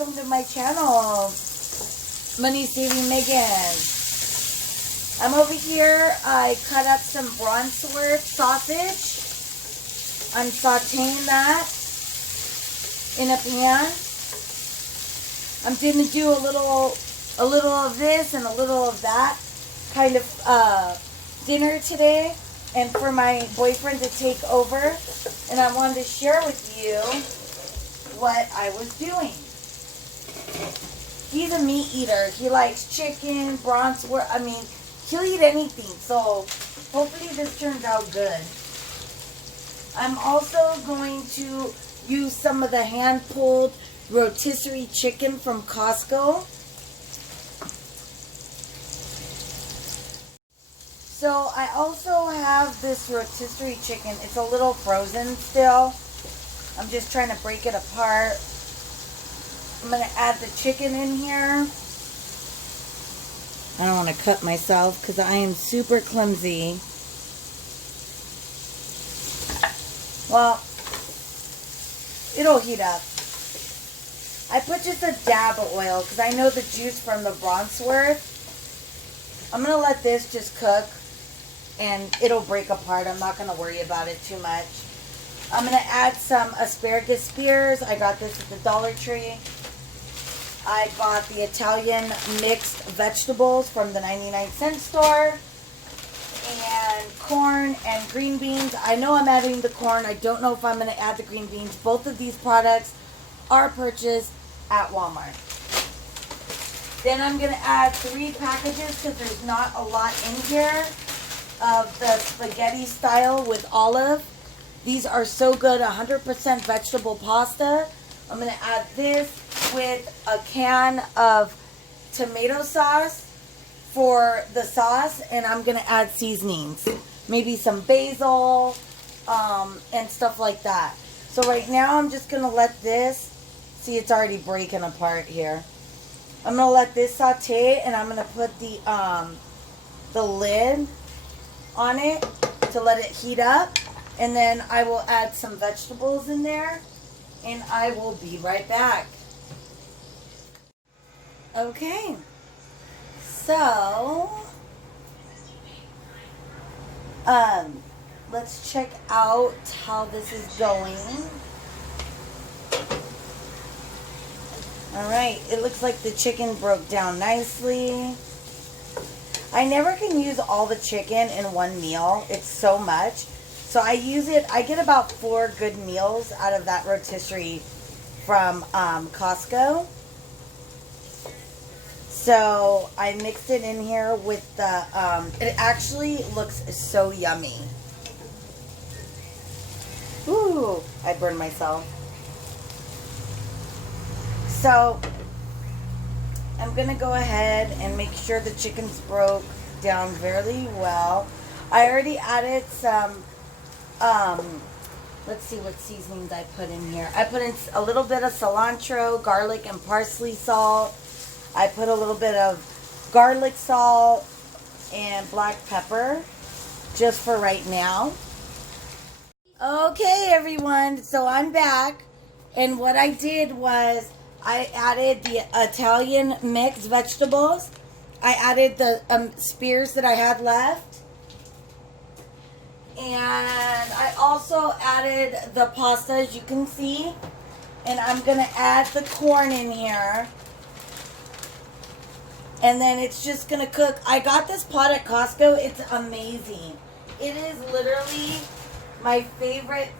welcome to my channel, Money Saving Megan. I'm over here. I cut up some Bronzeworth sausage. I'm sauteing that in a pan. I'm gonna do a little of this and a little of that kind of dinner today, and for my boyfriend to take over. And I wanted to share with you what I was doing. He's a meat eater. He likes chicken, Bronzeworth. I mean, he'll eat anything. So hopefully this turns out good. I'm also going to use some of the hand-pulled rotisserie chicken from Costco. So I also have this rotisserie chicken. It's a little frozen still. I'm just trying to break it apart. I'm going to add the chicken in here. I don't want to cut myself because I am super clumsy. Well, it'll heat up. I put just a dab of oil because I know the juice from the Bronzeworth. I'm going to let this just cook and it'll break apart. I'm not going to worry about it too much. I'm going to add some asparagus spears. I got this at the Dollar Tree. I got the Italian mixed vegetables from the 99-cent store. And corn and green beans. I know I'm adding the corn. I don't know if I'm going to add the green beans. Both of these products are purchased at Walmart. Then I'm going to add 3 packages because there's not a lot in here of the spaghetti style with olive. These are so good. 100% vegetable pasta. I'm going to add this with a can of tomato sauce for the sauce, and I'm going to add seasonings. Maybe some basil and stuff like that. So right now I'm just going to let this, see, it's already breaking apart here. I'm going to let this saute, and I'm going to put the lid on it to let it heat up. And then I will add some vegetables in there, and I will be right back. Okay. So, let's check out how this is going. Alright, it looks like the chicken broke down nicely. I never can use all the chicken in one meal. It's so much. So I get about 4 good meals out of that rotisserie from Costco. So I mixed it in here with the, it actually looks so yummy. Ooh, I burned myself. So I'm going to go ahead and make sure the chicken's broke down very well. I already added some, let's see what seasonings I put in here. I put in a little bit of cilantro, garlic, and parsley salt. I put a little bit of garlic salt and black pepper just for right now. Okay, everyone, so I'm back. And what I did was I added the Italian mixed vegetables. I added the spears that I had left. And I also added the pasta, as you can see. And I'm going to add the corn in here. And then it's just going to cook. I got this pot at Costco. It's amazing. It is literally my favorite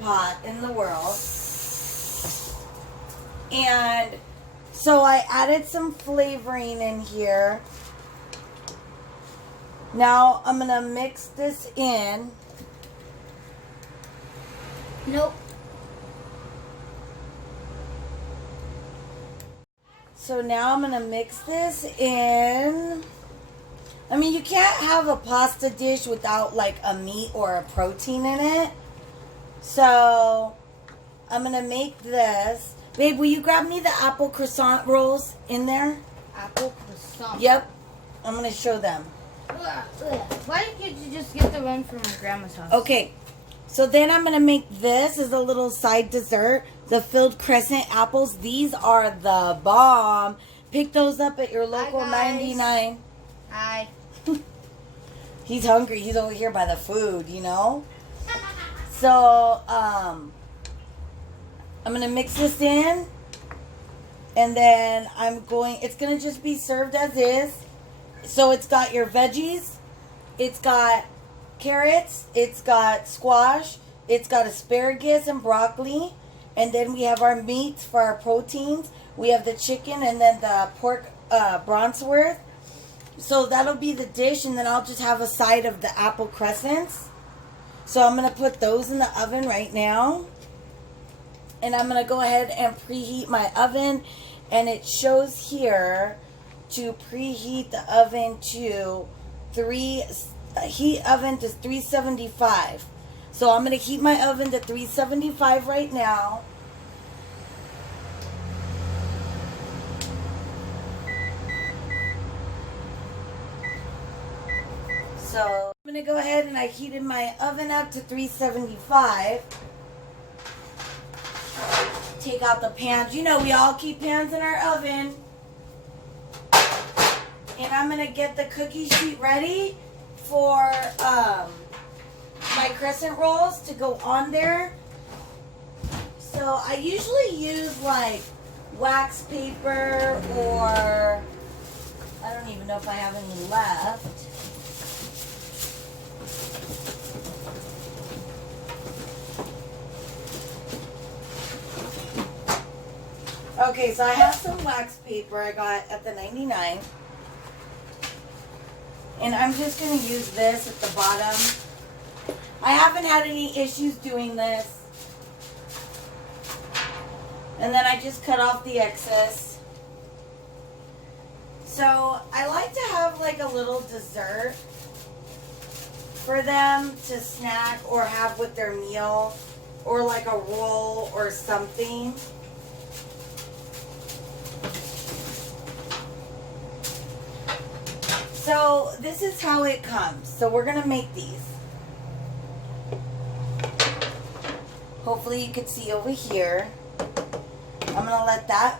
pot in the world. And so I added some flavoring in here. Now I'm going to mix this in. Nope. So now I'm going to mix this in. I mean, you can't have a pasta dish without like a meat or a protein in it. So I'm going to make this. Babe, will you grab me the apple croissant rolls in there? Apple croissant? Yep. I'm going to show them. Why didn't you just get the one from your grandma's house? Okay. So then I'm going to make this as a little side dessert. The filled crescent apples. These are the bomb. Pick those up at your local Hi, guys. 99. Hi. He's hungry. He's over here by the food, you know? So, I'm going to mix this in. And then it's going to just be served as is. So it's got your veggies. It's got carrots. It's got squash. It's got asparagus and broccoli. And then we have our meats for our proteins. We have the chicken and then the pork Bronxworth. So that'll be the dish. And then I'll just have a side of the apple crescents. So I'm going to put those in the oven right now. And I'm going to go ahead and preheat my oven. And it shows here to preheat the oven to 375. So I'm going to heat my oven to 375 right now. So I'm going to go ahead and I heated my oven up to 375. Take out the pans. You know we all keep pans in our oven. And I'm going to get the cookie sheet ready for my crescent rolls to go on there. So I usually use like wax paper or I don't even know if I have any left. Okay, so I have some wax paper I got at the 99. And I'm just going to use this at the bottom. I haven't had any issues doing this. And then I just cut off the excess. So I like to have like a little dessert for them to snack or have with their meal. Or like a roll or something. So this is how it comes. So we're going to make these. Hopefully you can see over here. I'm going to let that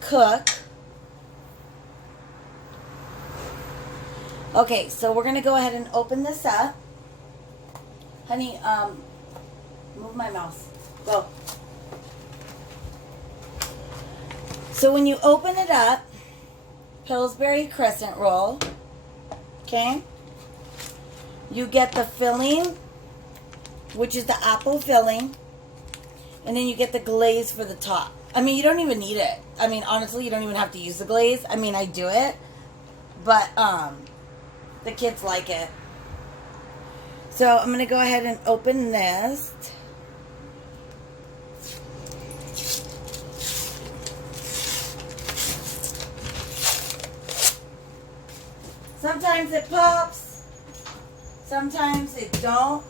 cook. Okay, so we're going to go ahead and open this up. Honey, move my mouse. Go. So when you open it up, Pillsbury crescent roll. Okay, you get the filling, which is the apple filling, and then you get the glaze for the top. I mean, you don't even need it. I mean, honestly, you don't even have to use the glaze. I mean, I do it, but the kids like it. So I'm gonna go ahead and open this. Sometimes it pops, sometimes it don't.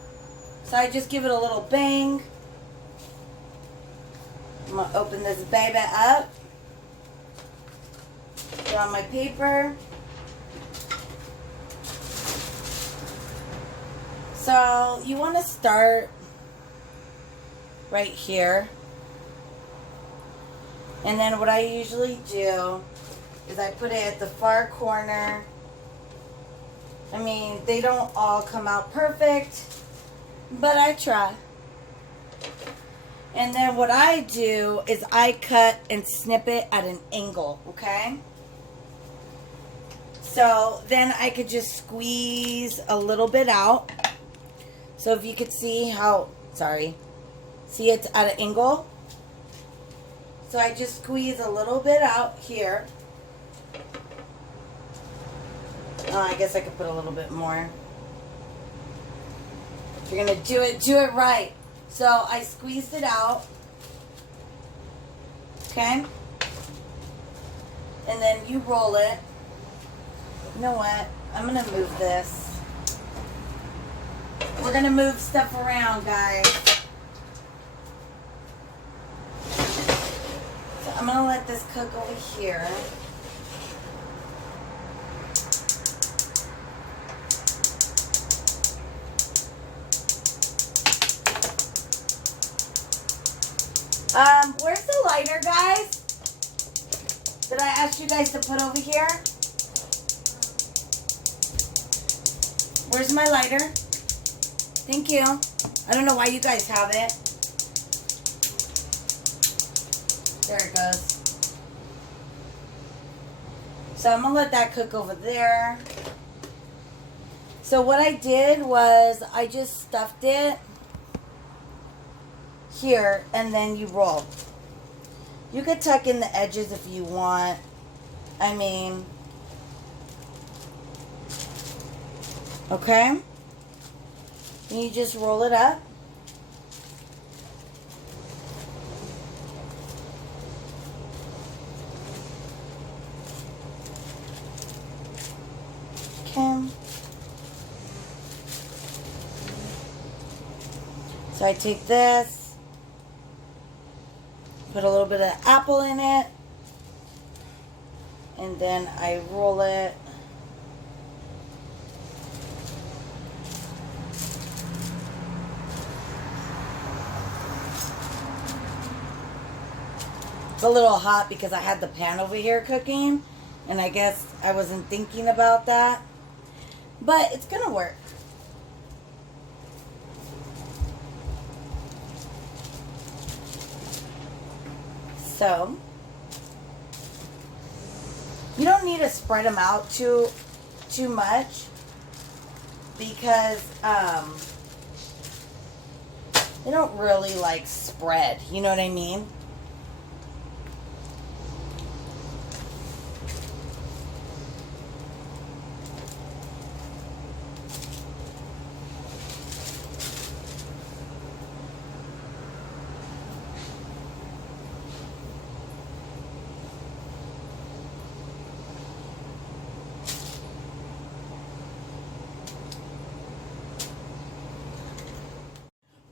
So I just give it a little bang. I'm gonna open this baby up. Put on my paper. So you want to start right here. And then what I usually do is I put it at the far corner. I mean, they don't all come out perfect, but I try. And then what I do is I cut and snip it at an angle, okay? So then I could just squeeze a little bit out. So if you could see how, see it's at an angle? So I just squeeze a little bit out here. Oh, I guess I could put a little bit more. If you're going to do it right. So I squeezed it out. Okay? And then you roll it. You know what? I'm going to move this. We're going to move stuff around, guys. So I'm going to let this cook over here. Where's the lighter, guys? Did I ask you guys to put over here? Where's my lighter? Thank you. I don't know why you guys have it. There it goes. So I'm gonna let that cook over there. So what I did was I just stuffed it here and then you roll. You could tuck in the edges if you want. I mean, okay? And you just roll it up. Okay. So I take this, put a little bit of apple in it, and then I roll it. It's a little hot because I had the pan over here cooking, and I guess I wasn't thinking about that, but it's gonna work. So, you don't need to spread them out too much because they don't really like spread. You know what I mean?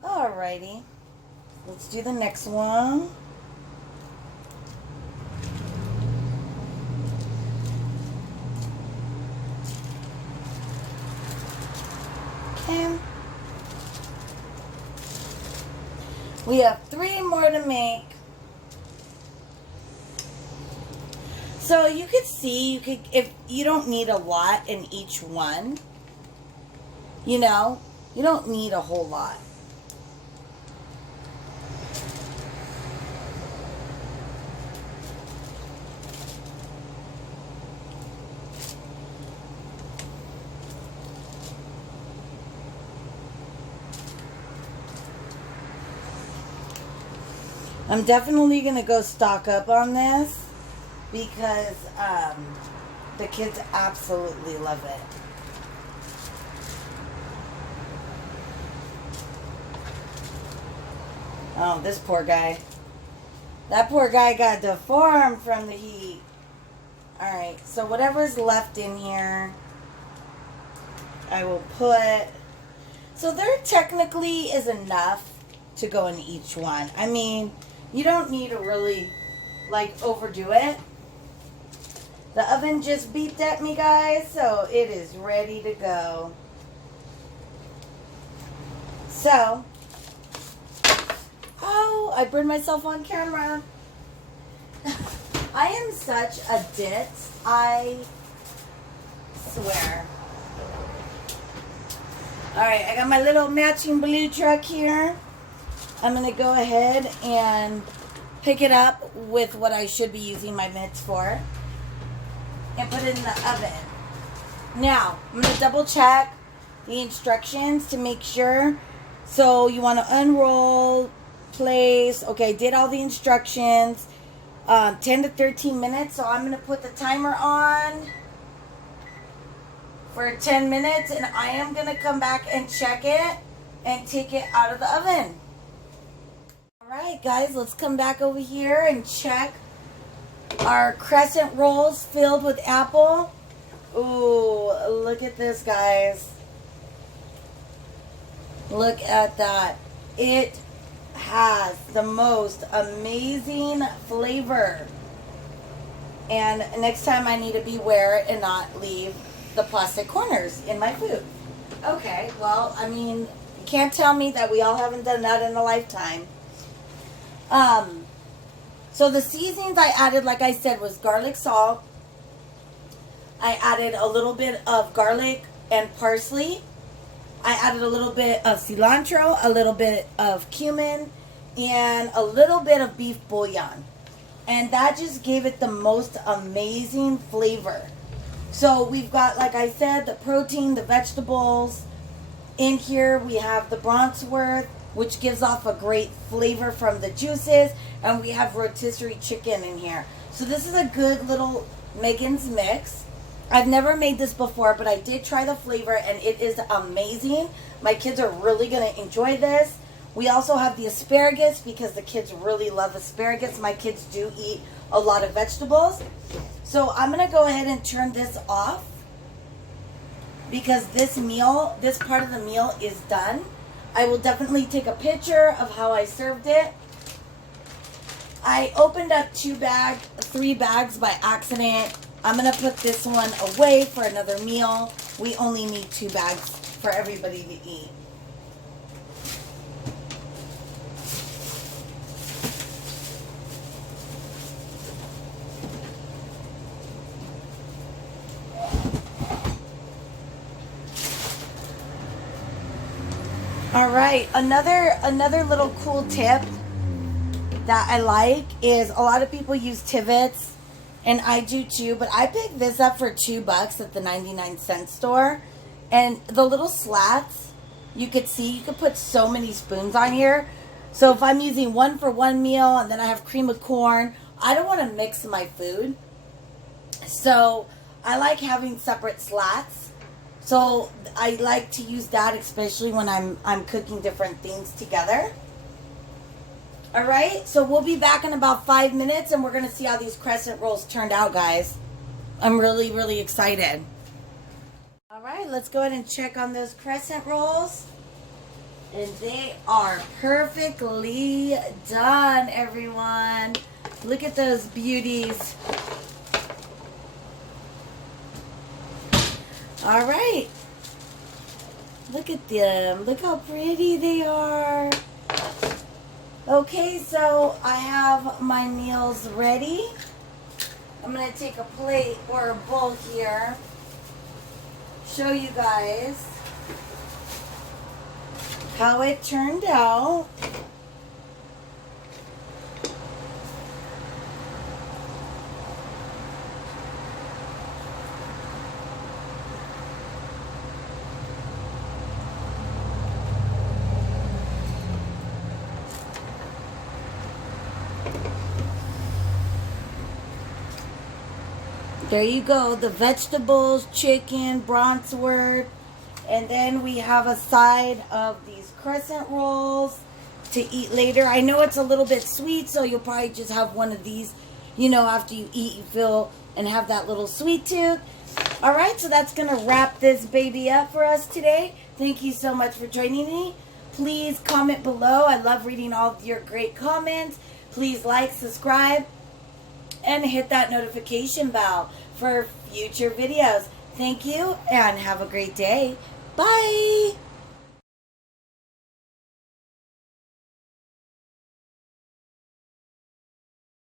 Alrighty, let's do the next one. Okay. We have 3 more to make. So you could see, if you don't need a lot in each one, you know, you don't need a whole lot. I'm definitely going to go stock up on this because the kids absolutely love it. Oh, this poor guy. That poor guy got deformed from the heat. Alright, so whatever's left in here, I will put... So there technically is enough to go in each one. I mean, you don't need to really, like, overdo it. The oven just beeped at me, guys, so it is ready to go. So, oh, I burned myself on camera. I am such a ditz, I swear. Alright, I got my little matching blue truck here. I'm going to go ahead and pick it up with what I should be using my mitts for and put it in the oven. Now, I'm going to double check the instructions to make sure. So you want to unroll, place. Okay, did all the instructions. 10 to 13 minutes. So I'm going to put the timer on for 10 minutes and I am going to come back and check it and take it out of the oven. Alright guys, let's come back over here and check our crescent rolls filled with apple. Ooh, look at this, guys. Look at that. It has the most amazing flavor. And next time I need to beware and not leave the plastic corners in my food. Okay, well, I mean, you can't tell me that we all haven't done that in a lifetime. So the seasonings I added, like I said, was garlic salt. I added a little bit of garlic and parsley. I added a little bit of cilantro, a little bit of cumin, and a little bit of beef bouillon. And that just gave it the most amazing flavor. So we've got, like I said, the protein, the vegetables. In here we have the Bronxworth, which gives off a great flavor from the juices. And we have rotisserie chicken in here. So this is a good little Megan's Mix. I've never made this before, but I did try the flavor and it is amazing. My kids are really going to enjoy this. We also have the asparagus because the kids really love asparagus. My kids do eat a lot of vegetables. So I'm going to go ahead and turn this off because this part of the meal is done. I will definitely take a picture of how I served it. I opened up 3 bags by accident. I'm going to put this one away for another meal. We only need 2 bags for everybody to eat. All right, another little cool tip that I like is a lot of people use Tivits, and I do too, but I picked this up for $2 at the 99-cent store. And the little slats, you could see, you could put so many spoons on here. So if I'm using one for one meal and then I have cream of corn, I don't want to mix my food. So I like having separate slats. So I like to use that, especially when I'm cooking different things together. All right, so we'll be back in about 5 minutes, and we're going to see how these crescent rolls turned out, guys. I'm really, really excited. All right, let's go ahead and check on those crescent rolls. And they are perfectly done, everyone. Look at those beauties. All right. Look at them. Look how pretty they are. Okay, so I have my meals ready. I'm going to take a plate or a bowl here. Show you guys how it turned out. There you go, the vegetables, chicken, Bronxworth, and then we have a side of these crescent rolls to eat later. I know it's a little bit sweet, so you'll probably just have one of these, you know, after you eat, you feel and have that little sweet tooth. All right, so that's going to wrap this baby up for us today. Thank you so much for joining me. Please comment below. I love reading all of your great comments. Please like, subscribe, and hit that notification bell for future videos. Thank you and have a great day. Bye.